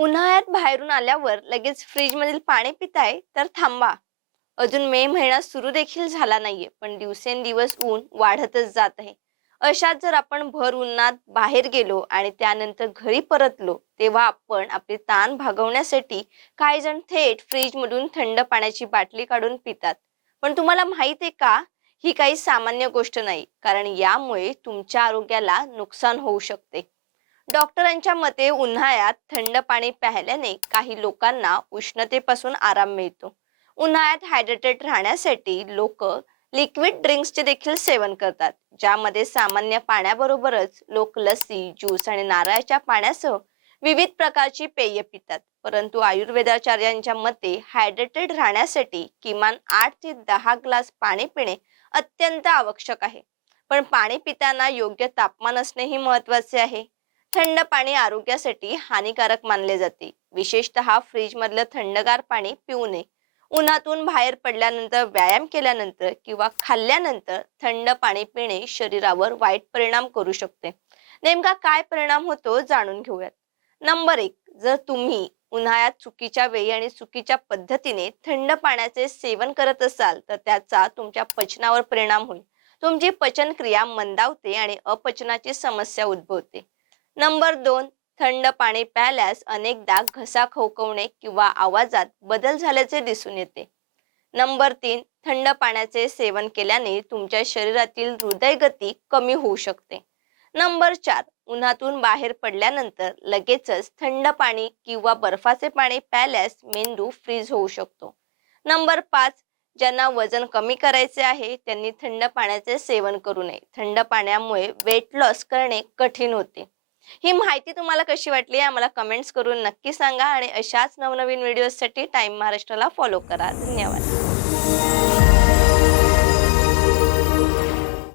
उन्हाळ्यात बाहेरून आल्यावर लगेच फ्रीजमधील पाणी पिताय तर थांबा. अजून मे महिना सुरू देखील झाला नाहीये पण दिवसेंदिवस ऊन वाढतच जात आहे. अशात जर आपण भर उन्हात बाहेर गेलो आणि त्यानंतर घरी परतलो तेव्हा आपण आपले ताण भागवण्यासाठी काही जण थेट फ्रीजमधून थंड पाण्याची बाटली काढून पितात. पण तुम्हाला माहीत आहे का? ही काही सामान्य गोष्ट नाही कारण यामुळे तुमच्या आरोग्याला नुकसान होऊ शकते. डॉक्टरांच्या मते उन्हाळ्यात थंड पाणी प्यायल्याने काही लोकांना उष्णतेपासून आराम मिळतो. उन्हाळ्यात हायड्रेटेड राहण्यासाठी लोक लिक्विड ड्रिंक्सचे देखील सेवन करतात ज्यामध्ये सामान्य पाण्याबरोबरच लोक लस्सी ज्यूस आणि नारळाच्या पाण्यासह विविध प्रकारची पेय पितात. परंतु आयुर्वेदाचार्यांच्या मते हायड्रेटेड राहण्यासाठी किमान आठ ते दहा ग्लास पाणी पिणे अत्यंत आवश्यक आहे. पण पाणी पिताना योग्य तापमान असणेही महत्त्वाचे आहे. थंड पाणी आरोग्यासाठी हानिकारक मानले जाते. विशेषतः फ्रीज मधलं थंडगार पाणी पिऊ नये. उन्हातून बाहेर पडल्यानंतर व्यायाम केल्यानंतर किंवा खाल्ल्यानंतर थंड पाणी पिणे शरीरावर वाईट परिणाम करू शकते. नेमका काय परिणाम होतो जाणून घेऊयात. नंबर एक जर तुम्ही उन्हाळ्यात चुकीच्या वेळी आणि चुकीच्या पद्धतीने थंड पाण्याचे सेवन करत असाल तर त्याचा तुमच्या पचनावर परिणाम होईल. तुमची पचनक्रिया मंदावते आणि अपचनाची समस्या उद्भवते. नंबर दोन थंड पाणी प्यायल्यास अनेकदा घसा खवकवणे किंवा आवाजात बदल झाल्याचे दिसून येते. नंबर तीन थंड पाण्याचे सेवन केल्याने तुमच्या शरीरातील हृदयगती कमी होऊ शकते. नंबर चार उन्हातून बाहेर पडल्यानंतर लगेचच थंड पाणी किंवा बर्फाचे पाणी प्यायल्यास मेंदू फ्रीज होऊ शकतो. नंबर पाच ज्यांना वजन कमी करायचे आहे त्यांनी थंड पाण्याचे सेवन करू नये. थंड पाण्यामुळे वेट लॉस करणे कठीण होते. ही माहिती तुम्हाला कशी वाटली आम्हाला कमेंट्स करून नक्की सांगा आणि अशाच नवनवीन व्हिडिओसाठी टाइम महाराष्ट्राला फॉलो करा. धन्यवाद.